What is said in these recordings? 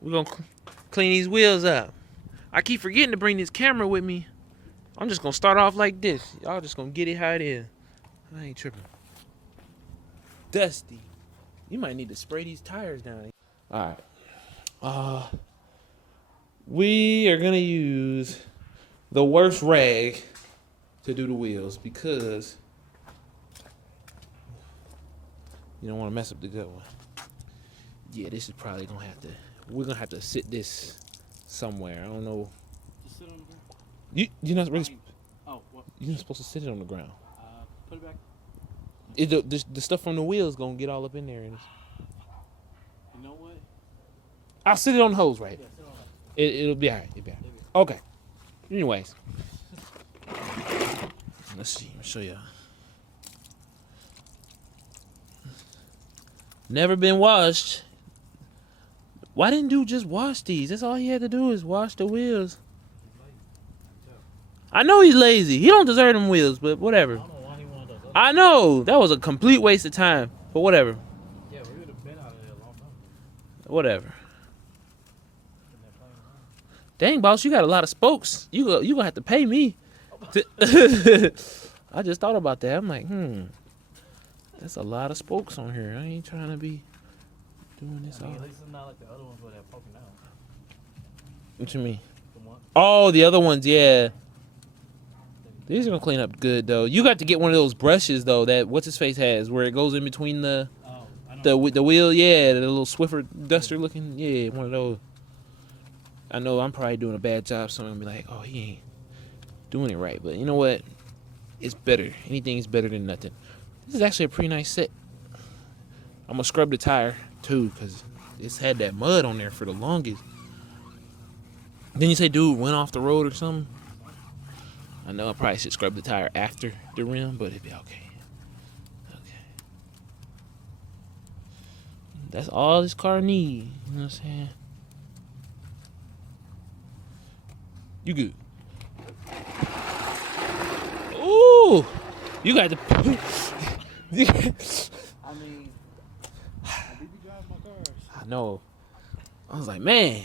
We're gonna clean these wheels up. I keep forgetting to bring this camera with me. I'm just gonna start off like this. Y'all just gonna get it how it is. I ain't tripping. Dusty. You might need to spray these tires down. Alright. We are gonna use the worst rag to do the wheels because you don't want to mess up the good one. Yeah, this is probably gonna have to. We're gonna have to sit this somewhere. I don't know. Just sit on the ground. You're not really. Oh, what? You're not supposed to sit it on the ground. Put it back. The stuff from the wheels gonna get all up in there. And you know what? I'll sit it on the hose, right? Yeah, sit on It'll be alright. It'll be alright. Okay. Anyways, let's see. I'll show y'all. Never been washed. Why didn't dude just wash these? That's all he had to do is wash the wheels. I know he's lazy. He don't deserve them wheels, but whatever. I don't know why he wanted those. I know. That was a complete waste of time. But whatever. Yeah, we would have been out of there a long time ago. Whatever. Dang, boss, you got a lot of spokes. You gonna have to pay me. I just thought about that. I'm like, that's a lot of spokes on here. I ain't trying to be doing this all. At least it's not like the other ones where they're poking out. What you mean? The one. Oh, the other ones, yeah. These are gonna clean up good though. You got to get one of those brushes though that what's his face has, where it goes in between the the wheel, yeah, the little Swiffer duster looking, yeah, one of those. I know I'm probably doing a bad job, so I'm gonna be like, oh, he ain't doing it right. But you know what? It's better. Anything's better than nothing. This is actually a pretty nice set. I'm gonna scrub the tire too, cause it's had that mud on there for the longest. Then you say, dude, went off the road or something. I know I probably should scrub the tire after the rim, but it'd be okay. Okay. That's all this car needs. You know what I'm saying? You good? Ooh, you got the. I mean, I did you drive my cars? I know. I was like, man,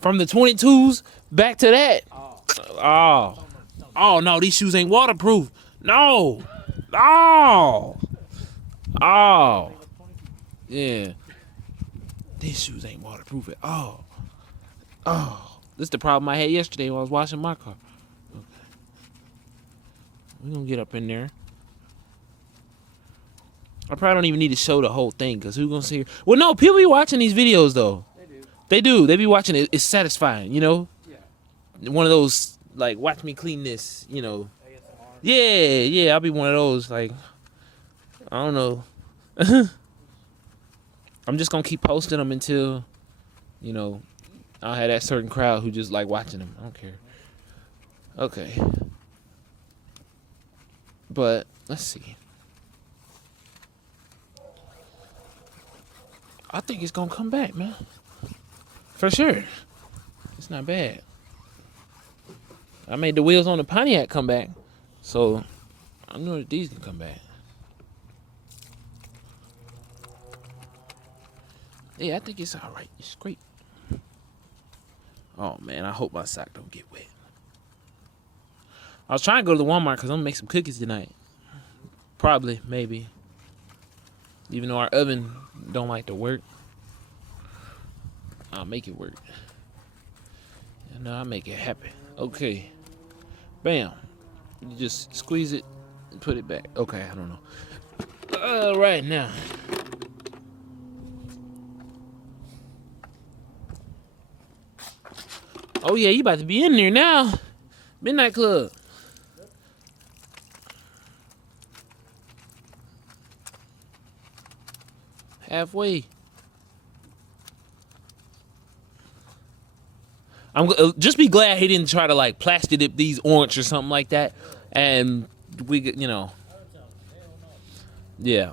from the 22s back to that. Oh no, these shoes ain't waterproof. No. Oh. Yeah. These shoes ain't waterproof at all. Oh. This is the problem I had yesterday when I was washing my car. Okay. We're gonna get up in there. I probably don't even need to show the whole thing, because who's gonna see? Well, no, people be watching these videos though. They do. They be watching it. It's satisfying, you know? Yeah. One of those, like, watch me clean this, you know. Yeah, I'll be one of those, like, I don't know. I'm just gonna keep posting them until, you know, I'll have that certain crowd who just like watching them. I don't care. Okay. But, let's see. I think it's gonna come back, man. For sure. It's not bad. I made the wheels on the Pontiac come back. So, I know that these can come back. Yeah, I think it's alright. It's great. Oh, man, I hope my sock don't get wet. I was trying to go to the Walmart because I'm going to make some cookies tonight. Probably, maybe. Even though our oven don't like to work. I'll make it work. You know, I'll make it happen. Okay. Bam. You just squeeze it and put it back. Okay, I don't know. All right, now. Oh, yeah, you about to be in there now. Midnight Club. Halfway. I'm just be glad he didn't try to like plastic dip these orange or something like that, and we, you know, yeah.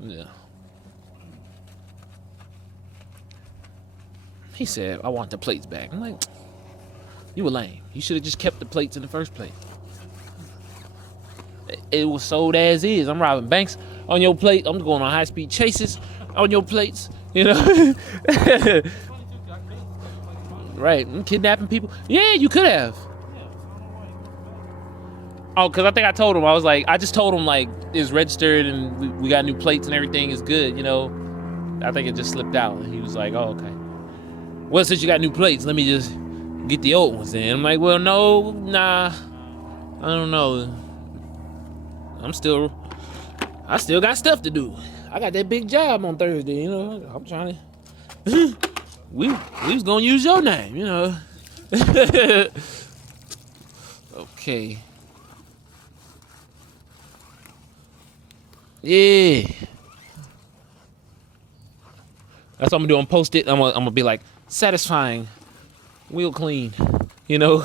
Yeah. He said, "I want the plates back." I'm like, "You were lame. You should have just kept the plates in the first place." It was sold as is. I'm robbing banks on your plate. I'm going on high speed chases on your plates. You know. Right. I'm kidnapping people. Yeah, you could have. Oh, because I think I told him. I was like, I just told him like it's registered and we got new plates and everything is good. You know. I think it just slipped out. And he was like, oh, okay. Well, since you got new plates, let me just get the old ones in. I'm like, well, no, nah. I don't know. I still got stuff to do. I got that big job on Thursday, you know. I'm trying to. we was gonna use your name, you know. Okay. Yeah. That's what I'm gonna do. I'm post it. I'm gonna be like satisfying, wheel clean, you know.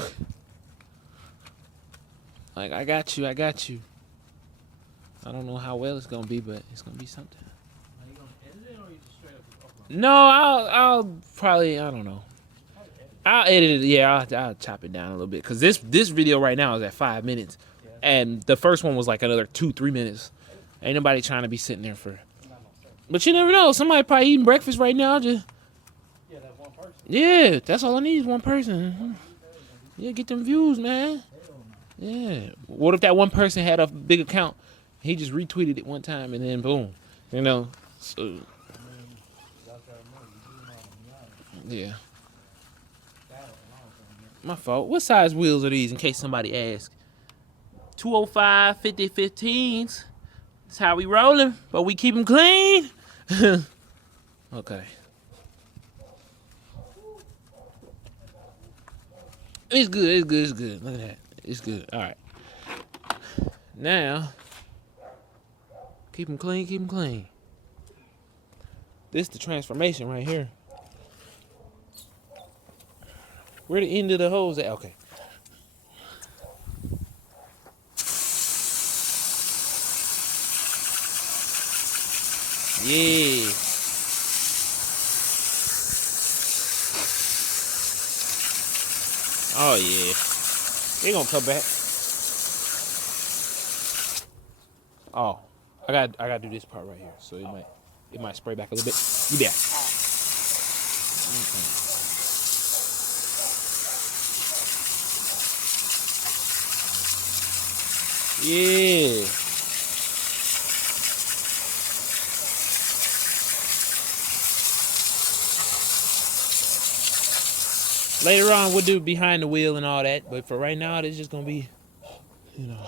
Like I got you. I don't know how well it's gonna be, but it's gonna be something. Are you gonna edit it or you just straight up just upload it? No, I'll probably, I don't know. I'll edit it. Yeah, I'll chop it down a little bit because this video right now is at 5 minutes, and the first one was like another 2-3 minutes. Ain't nobody trying to be sitting there for. But you never know. Somebody probably eating breakfast right now. Just Yeah, that one person. yeah, that's all I need is one person. Yeah, get them views, man. Yeah. What if that one person had a big account? He just retweeted it one time and then boom, you know. So yeah. My fault. What size wheels are these in case somebody asks? 205 50 15s. That's how we rolling, but we keep them clean. Okay. It's good. Look at that. It's good. All right. Now, keep them clean. This the transformation right here. Where the end of the hose at? Okay. Yeah. Oh yeah. They gonna come back. Oh, I gotta do this part right here, so it might spray back a little bit. Yeah. Okay. Yeah. Later on, we'll do behind the wheel and all that, but for right now, it's just gonna be, you know.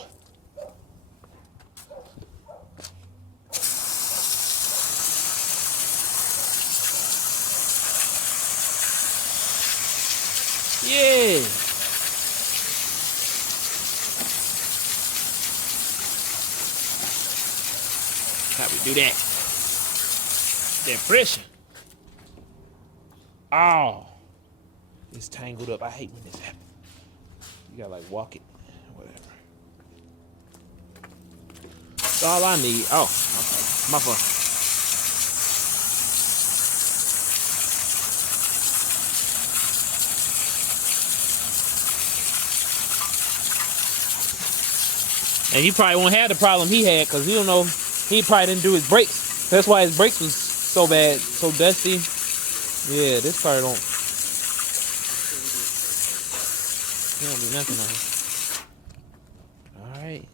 Yeah. How we do that? That pressure. Oh. It's tangled up. I hate when this happens. You gotta like walk it. Whatever. That's all I need. Oh, okay. My fault. And he probably won't have the problem he had because he don't know. He probably didn't do his brakes. That's why his brakes was so bad, so dusty. Yeah, this car don't. He don't do nothing on it. All right,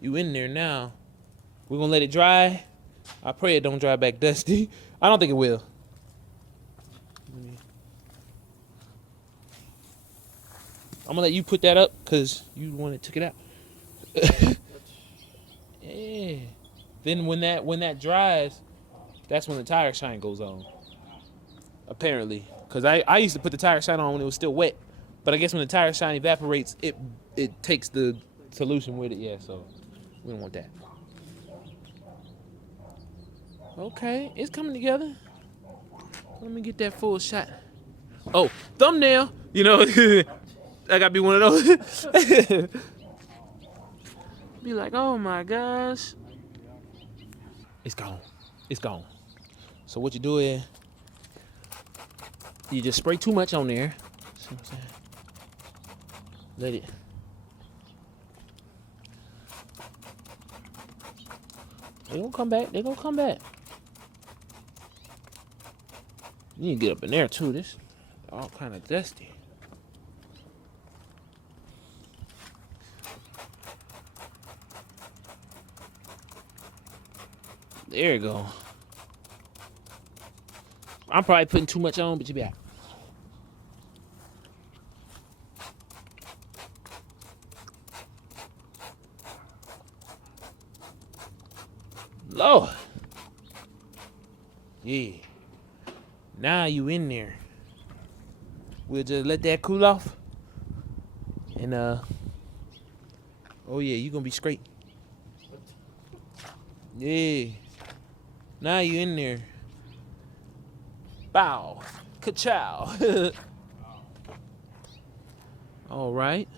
you in there now? We're gonna let it dry. I pray it don't dry back dusty. I don't think it will. I'm gonna let you put that up because you the one that took it out. Yeah. Then when that dries, that's when the tire shine goes on. Apparently, because I used to put the tire shine on when it was still wet, but I guess when the tire shine evaporates, it takes the solution with it. Yeah, so we don't want that. Okay, it's coming together. Let me get that full shot. Oh, thumbnail. You know, I gotta be one of those. Be like, oh my gosh. It's gone. It's gone. So what you do is you just spray too much on there. See what I'm saying? Let it. They gonna come back. They gonna come back. You need to get up in there too. This all kind of dusty. There you go. I'm probably putting too much on, but you be out. Lord. Yeah. Now you in there. We'll just let that cool off. And oh yeah, you gonna be straight. Yeah. Now you in there. Bow. Ka-chow. All right.